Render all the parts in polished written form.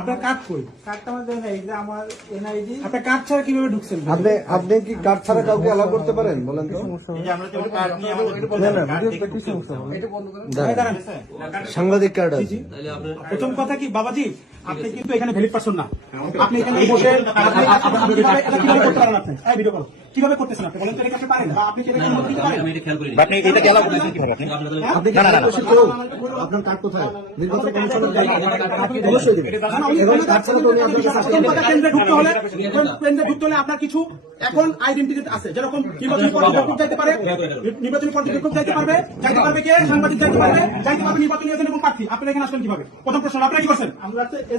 আপনার কার্ড কই? কার্ডটা আমার দেন এই যে আমার এনআইডি। আপনার কার্ড ছাড়া কিভাবে ঢুকছেন? আপনি কি কার্ড ছাড়া কাউকে অ্যালাউ করতে পারেন বলেন তো? সাংবাদিক কার্ড আছে। প্রথম কথা কি বাবাজি, আপনি কিন্তু এখানে ভ্যালিড পারসন না। আপনি এখানে বসে কিভাবে করতে পারেন? আপনি ভিডিও কল কিভাবে করতেছেন? আপনি বলেন তো এটা আপনি পারেন বা আপনি সেটা করতে পারেন? আপনি এটা কি আলাদা করতেছেন কিভাবে? আপনি আপনার কার্ড কোথায়? নির্বাচন কমিশনের অবশ্যই দিবেন। কেন্দ্রে ঢুকতে হলে আপনার কিছু এখন আইডেন্টিটি আছে, যেরকম নির্বাচনী পর্যবেক্ষক যাইতে পারে, নির্বাচনী পর্যবেক্ষক যাইতে পারবে কে, সাংবাদিক যাইতে পারবে নির্বাচনী এজেন্ট এবং প্রার্থী। আপনারা এখানে আসবেন কিভাবে? প্রথম প্রশ্ন, আপনারা কি করছেন?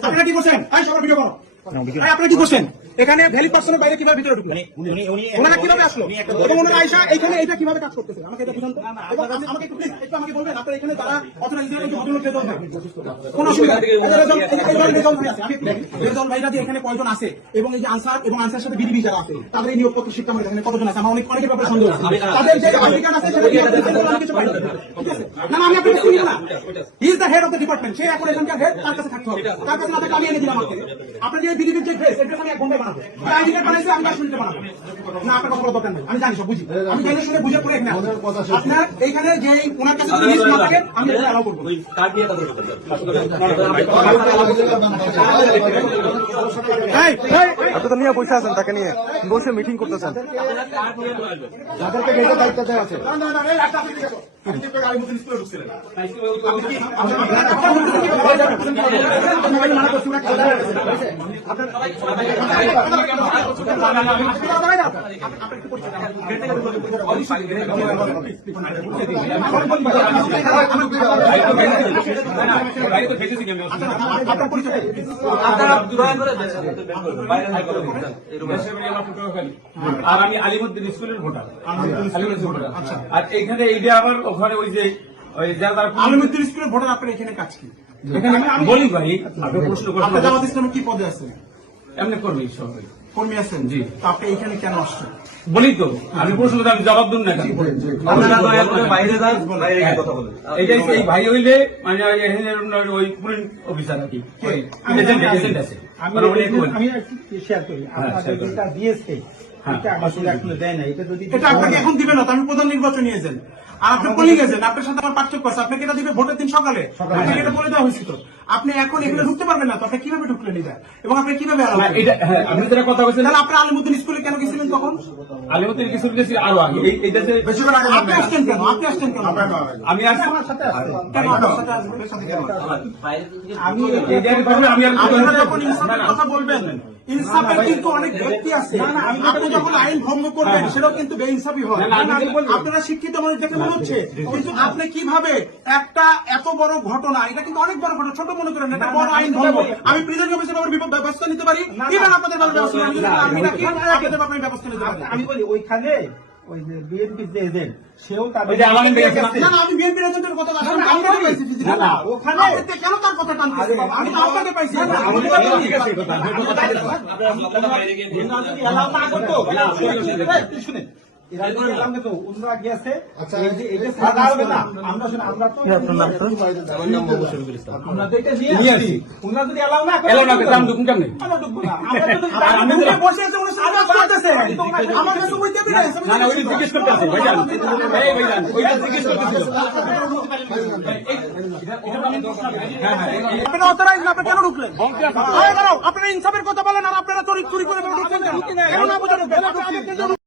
আপনারা কি করছেন? সবার ভিডিও করো। আপনারা কি করছেন? এখানে ভ্যালিড পার্সনের বাইরে কিভাবে ভিতরে ঢুকলেন? ওনারা কিভাবে আসলো এবং ওনারা আইসা এখানে এটা কিভাবে কাজ করতেছে? আমাকে এটা বুঝান তো। এবং আমাকে একটু প্লিজ একটু আমাকে বলবেন, আপনারা এখানে যারা অথরাইজড ভদ্রলোক রেজাউল ভাই, কোন অসুবিধা নেই। রেজাউল ভাই আছে, আমি রেজাউল ভাইরা যে এখানে কয়জন আছে এবং এই যে আনসার এবং আনসারের সাথে বিডিবি যারা আছে তাদের এই নিয়োগপত্র শিক্ষা আমাদের এখানে কতজন আছে? আমার অনেকের ব্যাপারে সন্দেহ আছে। তাদের যে আইডিকার্ড আছে সেটা কিছু পাই না। ঠিক আছে? না আমি আপনাকে চিনি না। He is the head of the department. সে এখন এখানকার হেড, তার কাছে থাকতে হবে। তার কাছে না থাকলে আমি এনে দিলাম আপনাকে। আপনার যে বিডিবির যে ড্রেস, এটা আমি 1 ঘন্টায় বানাবো। আইডিকার্ড বানাইছে আমি 10 মিনিটে বানাবো। না আপনার কথা বলার দরকার নেই, আমি জানি সব বুঝি। আমি জানি শুনে বুঝে পড়ে এখানে আপনার এইখানে যে ওনার কাছে যদি লিস্ট না থাকে আমি এটা অ্যালাউ করব। কার্ড দিয়ে কথা বলতে আপনি তো নিয়ে বসে আছেন, তাকে নিয়ে বসে মিটিং করতেছেন। যাদেরকে গেটের দায়িত্ব দেওয়া আছে। আর আমি আলিমুদ্দিন স্কুলের ভোটার। আর এখানে এইটা আবার ওখানে ওই যে আলিমুদ্দিন স্কুলের ভোটার, আপনার এখানে কাজ কি? বলি ভাই, আপনি প্রশ্ন করছেন জামাত ইসলামে কি পদে আছেন? এমনি করবি সবাই কর্মী আছেন? জি। তো আপনি এখানে কেন আসছেন? বলি তো, আমি প্রশ্ন আমি জবাব দিন না। এইটাই সেই ভাই হইলে মানে ওই পুলিশ অফিসার আর কি এজেন্ট আছে। আমি শেয়ার করি আপনাদের যেটা দিয়েছে এটা আমাকে এখনো দেয় না। এটা যদি এটা আপনাকে এখন দিবে না, তো আমি প্রধান নির্বাচনী এজেন্ট আর আপনি পোলিং এজেন্ট, আপনার সাথে আমার পার্থক্য আছে। আপনাকে এটা দিবে ভোটের দিন সকালে, আপনাকে এটা বলে দেওয়া হয়েছিল। আপনি এখন এগুলো ঢুকতে পারবেন না, তো আপনি কিভাবে ঢুকলেন এটা এবং আপনি কিভাবে আপনি যেটা কথা বলছেন, তাহলে আপনি আলিমুদ্দিন স্কুলে কেন গেছিলেন তখন? আলিমুদ্দিন স্কুল গেছি আরো আগে। এইটা আপনি আসছেন কেন? আপনি আসছেন কেন? আমি আসছি আমার সাথে আসছেন কেন? আমার সাথে আসবেন আমি আপনারা যখন ইনসাফের কথা বলবেন, ইনসাফের কিন্তু অনেক ব্যক্তি আছে। আপনি যখন আইন ভঙ্গ করবেন সেটাও কিন্তু বেইনসাফি হয়। আপনারা শিক্ষিত মানুষ দেখে মনে হচ্ছে, কিন্তু আপনি কিভাবে একটা এত বড় ঘটনা, এটা কিন্তু অনেক বড় ঘটনা, ছোট মনে করেন, এটা বড় আইন ভঙ্গ। আমি প্রিজাইডিং অফিসার ব্যবস্থা নিতে পারি, ইভেন আপনাদের ব্যবস্থা নিতে পারি, আপনাদের ব্যাপারে ব্যবস্থা নিতে পারি। আমি বলি ওইখানে ওই যে বিএনপি যে এজেন্ট সেও তাদের না আমি বিএনপির এজেন্টের কথা ওখানে কেন তার কথা টানতেছে? আমি তো আপনাকে পাইছি। শুনে ওনারা গেছে আমরা দেখে নিয়ে আসি। ওনারা যদি এলাও না করে বসে আছে, আমার কাছে ওই দেবে না। জিজ্ঞেস করতে আছে আপনারা অথরাইজ না, আপনি কেন ঢুকলেন? আপনারা ইনসাফের কথা বলেন আর আপনারা চুরি করে ঢুকলেন কেন?